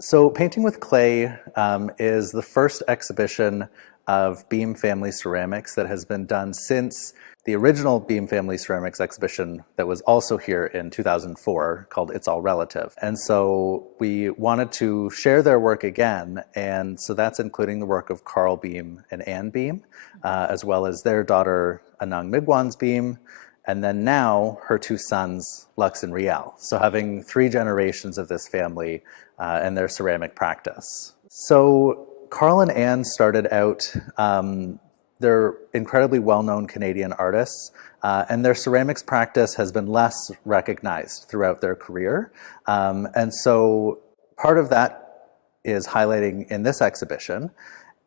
So Painting with Clay is the first exhibition of Beam Family Ceramics that has been done since the original Beam Family Ceramics exhibition that was also here in 2004 called It's All Relative. And so we wanted to share their work again, and so that's including the work of Carl Beam and Anne Beam, as well as their daughter Anang Migwan's Beam, and then now her two sons, Lux and Riel. So having three generations of this family and their ceramic practice. So Carl and Anne started out, they're incredibly well-known Canadian artists, and their ceramics practice has been less recognized throughout their career. And so part of that is highlighting in this exhibition,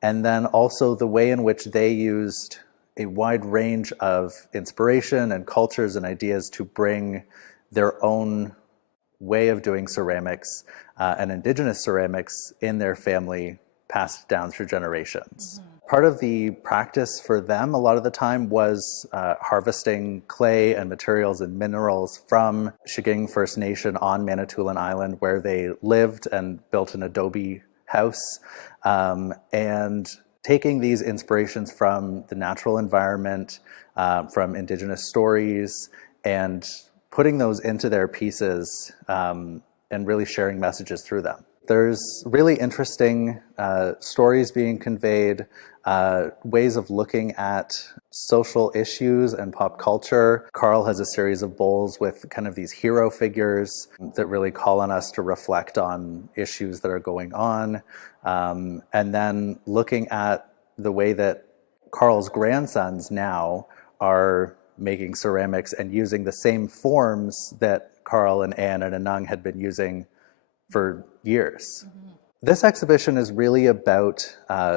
and then also the way in which they used a wide range of inspiration and cultures and ideas to bring their own way of doing ceramics and indigenous ceramics in their family passed down through generations. Part of the practice for them a lot of the time was harvesting clay and materials and minerals from Shiging First Nation on Manitoulin Island, where they lived and built an adobe house, and taking these inspirations from the natural environment, from indigenous stories, and putting those into their pieces and really sharing messages through them. There's really interesting stories being conveyed, ways of looking at social issues and pop culture. Carl has a series of bowls with kind of these hero figures that really call on us to reflect on issues that are going on. And then looking at the way that Carl's grandsons now are making ceramics and using the same forms that Carl and Anne and Anang had been using for years. This exhibition is really about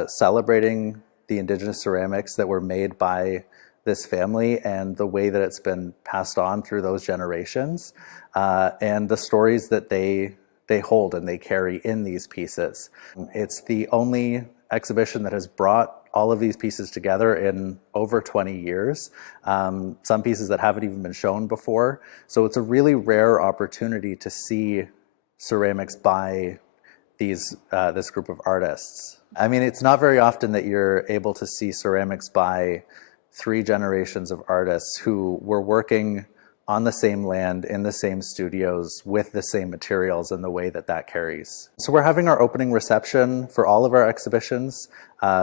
celebrating the indigenous ceramics that were made by this family and the way that it's been passed on through those generations, and the stories that they hold and they carry in these pieces. It's the only exhibition that has brought all of these pieces together in over 20 years, some pieces that haven't even been shown before. So it's a really rare opportunity to see ceramics by this group of artists. I mean, it's not very often that you're able to see ceramics by three generations of artists who were working on the same land, in the same studios, with the same materials, and the way that that carries. So we're having our opening reception for all of our exhibitions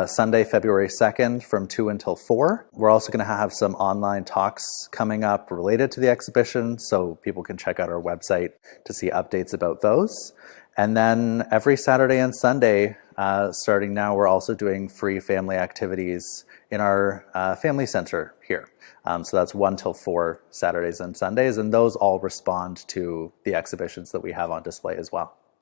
Sunday, February 2nd from 2 until 4. We're also going to have some online talks coming up related to the exhibition, so people can check out our website to see updates about those. And then every Saturday and Sunday, starting now, we're also doing free family activities in our family center here. So that's 1 till 4 Saturdays and Sundays, and those all respond to the exhibitions that we have on display as well.